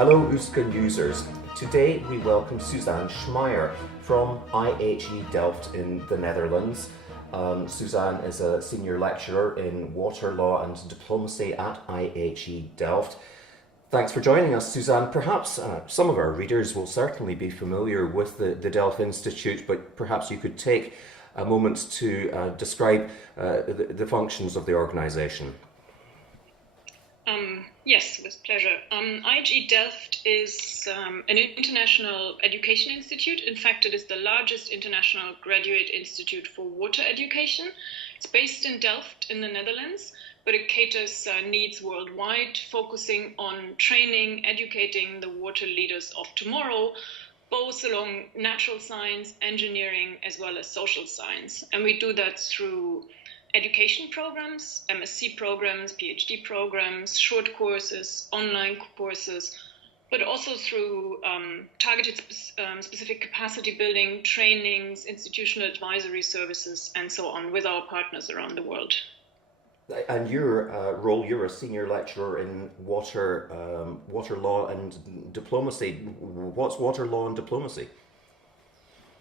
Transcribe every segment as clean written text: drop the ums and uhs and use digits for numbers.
Hello OOSKA users. Today we welcome Susanne Schmeier from IHE Delft in the Netherlands. Susanne is a senior lecturer in water law and diplomacy at IHE Delft. Thanks for joining us, Susanne. Perhaps some of our readers will certainly be familiar with the Delft Institute, but perhaps you could take a moment to describe the functions of the organisation. Yes, with pleasure. IHE Delft is an international education institute. In fact, it is the largest international graduate institute for water education. It's based in Delft in the Netherlands, but it caters needs worldwide, focusing on training, educating the water leaders of tomorrow, both along natural science, engineering, as well as social science. And we do that through education programs, MSc programs, PhD programs, short courses, online courses, but also through targeted specific capacity building, trainings, institutional advisory services, and so on with our partners around the world. And your role, you're a senior lecturer in water law and diplomacy. What's water law and diplomacy?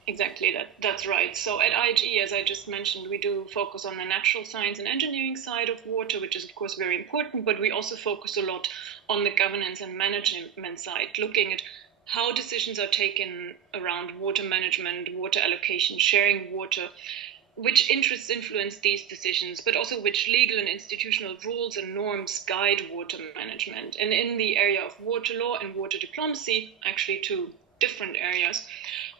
Exactly, that's right. So at IHE, as I just mentioned, we do focus on the natural science and engineering side of water, which is of course very important, but we also focus a lot on the governance and management side, looking at how decisions are taken around water management, water allocation, sharing water, which interests influence these decisions, but also which legal and institutional rules and norms guide water management. And in the area of water law and water diplomacy, actually two different areas,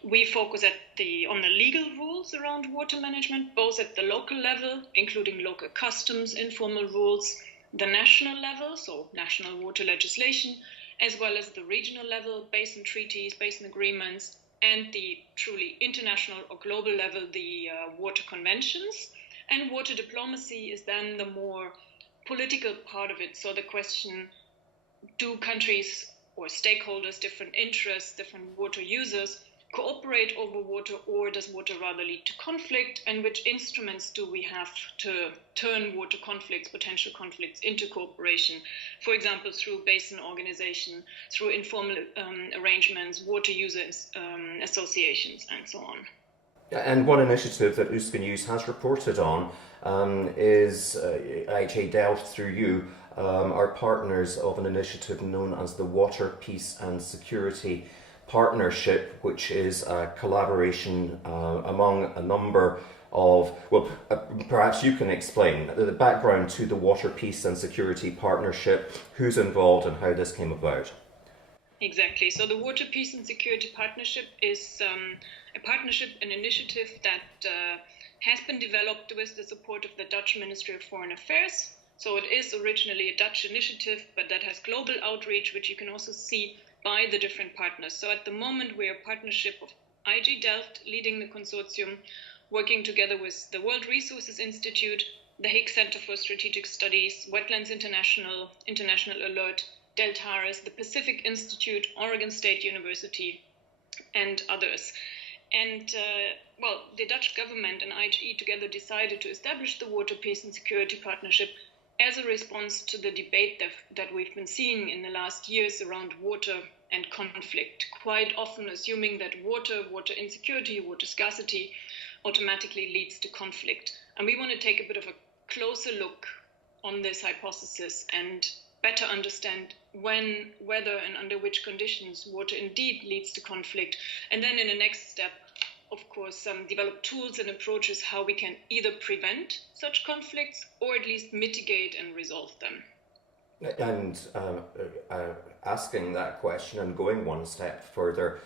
we focus on the legal rules around water management, both at the local level, including local customs, informal rules, the national level, so national water legislation, as well as the regional level, basin treaties, basin agreements, and the truly international or global level, the water conventions. And water diplomacy is then the more political part of it. So the question, do countries or stakeholders, different interests, different water users, cooperate over water, or does water rather lead to conflict? And which instruments do we have to turn water conflicts, potential conflicts, into cooperation? For example, through basin organization, through informal arrangements, water user associations, and so on. And one initiative that OOSKAnews has reported on is IHE Delft, through you, are partners of an initiative known as the Water, Peace and Security Partnership, which is a collaboration among a number of, perhaps you can explain the background to the Water, Peace and Security Partnership, who's involved and how this came about. Exactly. So the Water, Peace and Security Partnership is a partnership, an initiative that has been developed with the support of the Dutch Ministry of Foreign Affairs. So it is originally a Dutch initiative, but that has global outreach, which you can also see by the different partners. So at the moment, we are a partnership of IHE Delft leading the consortium, working together with the World Resources Institute, the Hague Center for Strategic Studies, Wetlands International, International Alert, Deltares, the Pacific Institute, Oregon State University, and others. And the Dutch government and IHE together decided to establish the Water, Peace and Security Partnership as a response to the debate that we've been seeing in the last years around water and conflict, quite often assuming that water insecurity, water scarcity automatically leads to conflict. And we want to take a bit of a closer look on this hypothesis and better understand when, whether and under which conditions water indeed leads to conflict. And then in the next step, of course, develop tools and approaches how we can either prevent such conflicts or at least mitigate and resolve them. And asking that question and going one step further,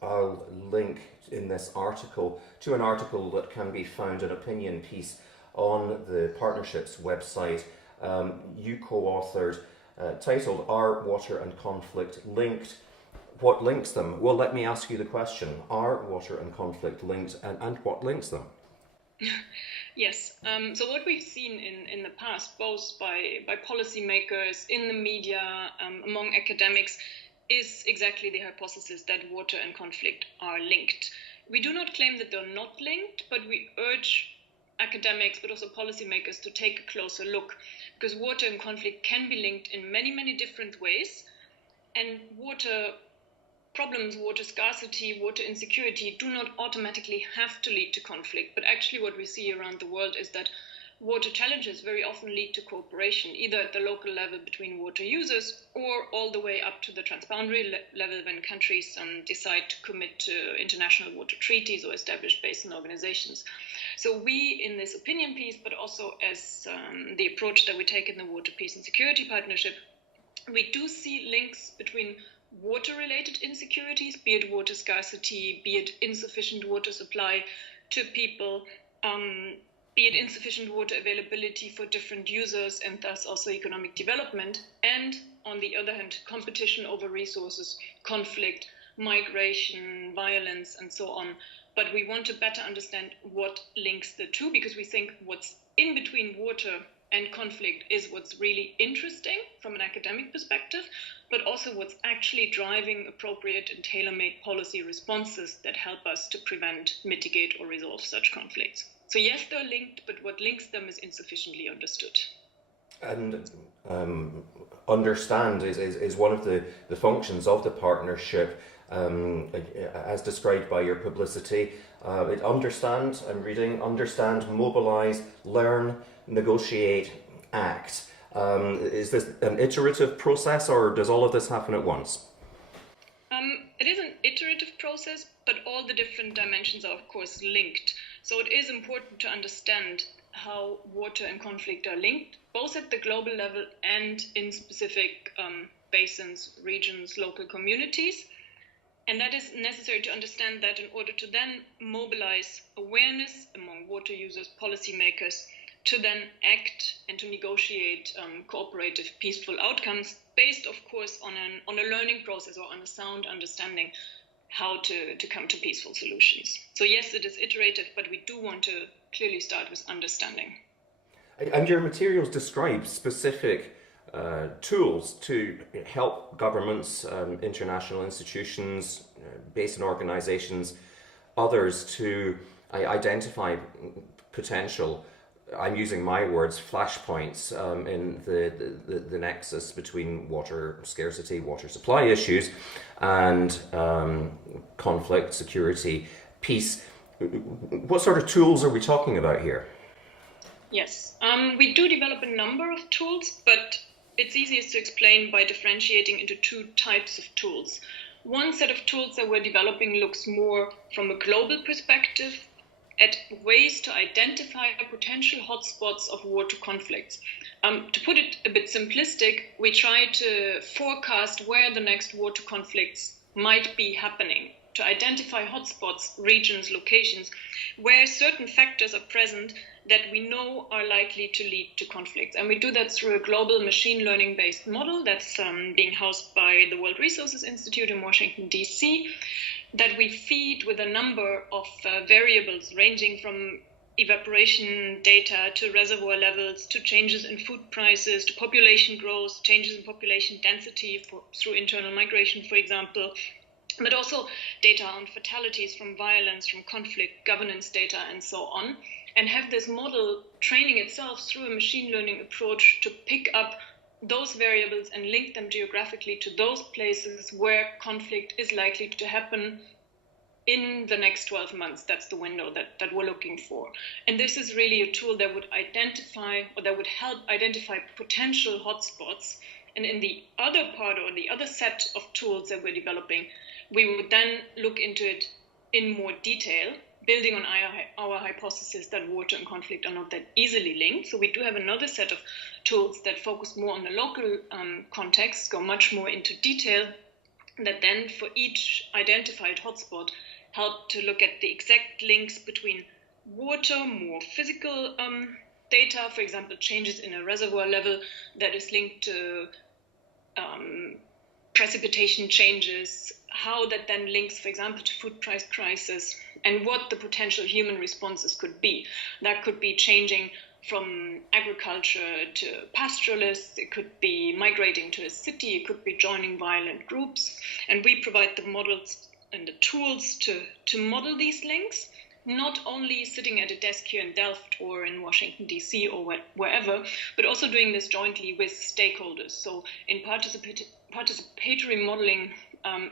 I'll link in this article to an article that can be found, an opinion piece on the partnership's website. You co-authored, titled "Are Water and Conflict Linked?" What links them? Well, let me ask you the question. Are water and conflict linked, and what links them? Yes. So what we've seen in the past, both by policymakers, in the media, among academics, is exactly the hypothesis that water and conflict are linked. We do not claim that they're not linked, but we urge academics, but also policymakers, to take a closer look, because water and conflict can be linked in many, many different ways. And water problems, water scarcity, water insecurity do not automatically have to lead to conflict. But actually what we see around the world is that water challenges very often lead to cooperation, either at the local level between water users or all the way up to the transboundary level when countries decide to commit to international water treaties or establish basin organizations. So we, in this opinion piece, but also as the approach that we take in the Water, Peace and Security Partnership, we do see links between water-related insecurities, be it water scarcity, be it insufficient water supply to people, be it insufficient water availability for different users and thus also economic development, and on the other hand, competition over resources, conflict, migration, violence, and so on. But we want to better understand what links the two, because we think what's in between water and conflict is what's really interesting from an academic perspective, but also what's actually driving appropriate and tailor-made policy responses that help us to prevent, mitigate, or resolve such conflicts. So yes, they're linked, but what links them is insufficiently understood. And understand is one of the functions of the partnership, as described by your publicity. Understand, I'm reading, understand, mobilize, learn, negotiate, act. Is this an iterative process, or does all of this happen at once? It is an iterative process, but all the different dimensions are of course linked. So it is important to understand how water and conflict are linked, both at the global level and in specific basins, regions, local communities. And that is necessary to understand that in order to then mobilize awareness among water users, policymakers, to then act and to negotiate cooperative, peaceful outcomes based, of course, on a learning process or on a sound understanding how to come to peaceful solutions. So yes, it is iterative, but we do want to clearly start with understanding. And your materials describe specific tools to help governments, international institutions, basin organizations, others to identify potential, I'm using my words, flashpoints in the nexus between water scarcity, water supply issues, and conflict, security, peace. What sort of tools are we talking about here? Yes, we do develop a number of tools, but it's easiest to explain by differentiating into two types of tools. One set of tools that we're developing looks more from a global perspective at ways to identify potential hotspots of water conflicts. To put it a bit simplistic, we try to forecast where the next water conflicts might be happening, to identify hotspots, regions, locations, where certain factors are present that we know are likely to lead to conflicts. And we do that through a global machine learning-based model that's being housed by the World Resources Institute in Washington, D.C., that we feed with a number of variables ranging from evaporation data to reservoir levels to changes in food prices to population growth, changes in population density through internal migration, for example, but also data on fatalities from violence, from conflict, governance data, and so on, and have this model training itself through a machine learning approach to pick up those variables and link them geographically to those places where conflict is likely to happen in the next 12 months. That's the window that we're looking for. And this is really a tool that would identify, or that would help identify potential hotspots. And in the other part, or the other set of tools that we're developing, we would then look into it in more detail, building on our hypothesis that water and conflict are not that easily linked. So we do have another set of tools that focus more on the local context, go much more into detail, that then for each identified hotspot help to look at the exact links between water, more physical data, for example, changes in a reservoir level that is linked to precipitation changes, how that then links, for example, to food price crisis, and what the potential human responses could be. That could be changing from agriculture to pastoralists, it could be migrating to a city, it could be joining violent groups, and we provide the models and the tools to model these links not only sitting at a desk here in Delft or in Washington, D.C. or wherever, but also doing this jointly with stakeholders. So in participatory modeling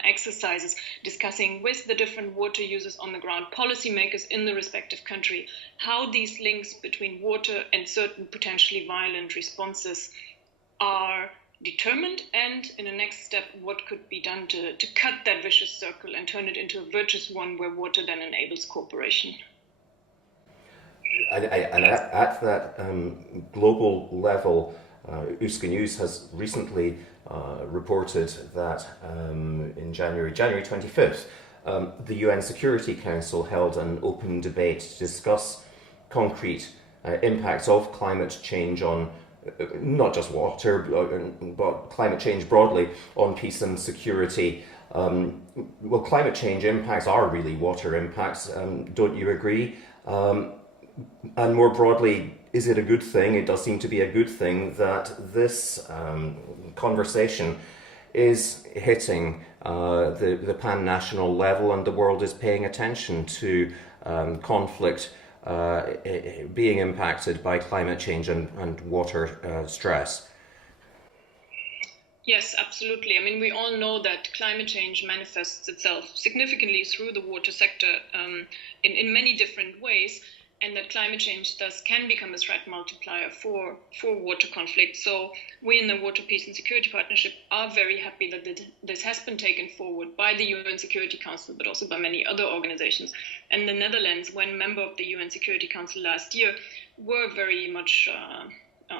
exercises, discussing with the different water users on the ground, policymakers in the respective country, how these links between water and certain potentially violent responses are determined, and in the next step, what could be done to cut that vicious circle and turn it into a virtuous one where water then enables cooperation. And at that global level, OOSKAnews has recently reported that in January 25th, the UN Security Council held an open debate to discuss concrete impacts of climate change on not just water, but climate change broadly on peace and security. Well, climate change impacts are really water impacts, don't you agree? And more broadly, is it a good thing? It does seem to be a good thing that this conversation is hitting the pan-national level, and the world is paying attention to conflict being impacted by climate change and water stress. Yes, absolutely. I mean, we all know that climate change manifests itself significantly through the water sector in many different ways, and that climate change thus can become a threat multiplier for water conflict. So we in the Water, Peace and Security Partnership are very happy that this has been taken forward by the UN Security Council, but also by many other organizations. And the Netherlands, when member of the UN Security Council last year, were very much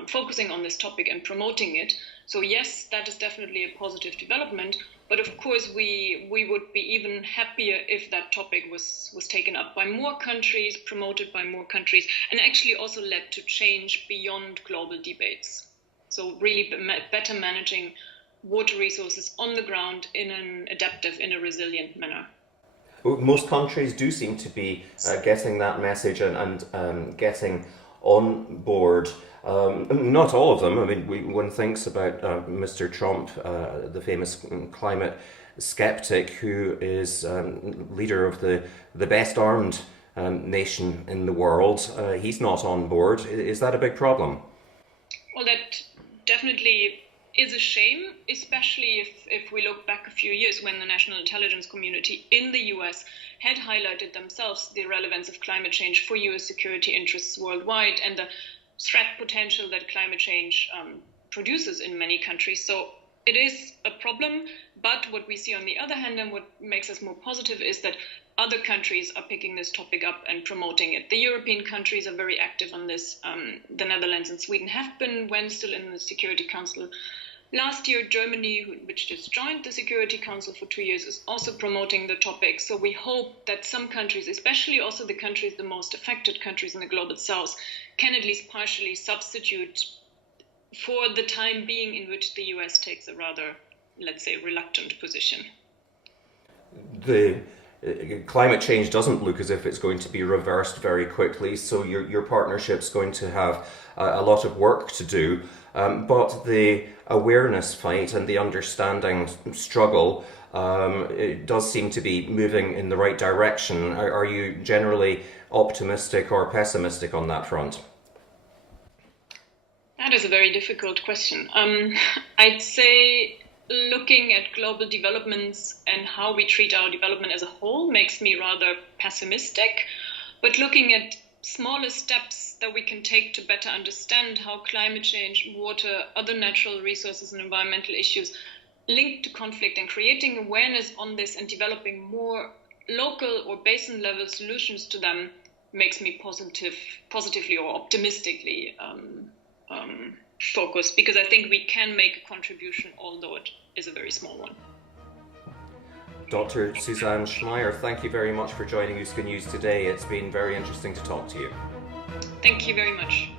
focusing on this topic and promoting it. So yes, that is definitely a positive development. But of course, we would be even happier if that topic was taken up by more countries, promoted by more countries, and actually also led to change beyond global debates. So really better managing water resources on the ground in an adaptive, in a resilient manner. Most countries do seem to be getting that message and getting on board. Not all of them. I mean, one thinks about Mr. Trump, the famous climate skeptic, who is leader of the best armed nation in the world. He's not on board. Is that a big problem? Well, that definitely is a shame, especially if we look back a few years when the national intelligence community in the US had highlighted themselves the relevance of climate change for US security interests worldwide and the threat potential that climate change produces in many countries. So it is a problem, but what we see on the other hand and what makes us more positive is that other countries are picking this topic up and promoting it. The European countries are very active on this. The Netherlands and Sweden have been when still in the Security Council. Last year, Germany, which just joined the Security Council for 2 years, is also promoting the topic. So we hope that some countries, especially also the countries, the most affected countries in the global south, can at least partially substitute for the time being in which the US takes a rather, let's say, reluctant position. The climate change doesn't look as if it's going to be reversed very quickly, so your partnership's going to have a lot of work to do. But the awareness fight and the understanding struggle it does seem to be moving in the right direction. Are you generally optimistic or pessimistic on that front? That is a very difficult question. I'd say looking at global developments and how we treat our development as a whole makes me rather pessimistic. But looking at smaller steps that we can take to better understand how climate change, water, other natural resources and environmental issues linked to conflict and creating awareness on this and developing more local or basin level solutions to them makes me positively or optimistically focused, because I think we can make a contribution, although it is a very small one. Dr. Susanne Schmeier, thank you very much for joining OOSKAnews today. It's been very interesting to talk to you. Thank you very much.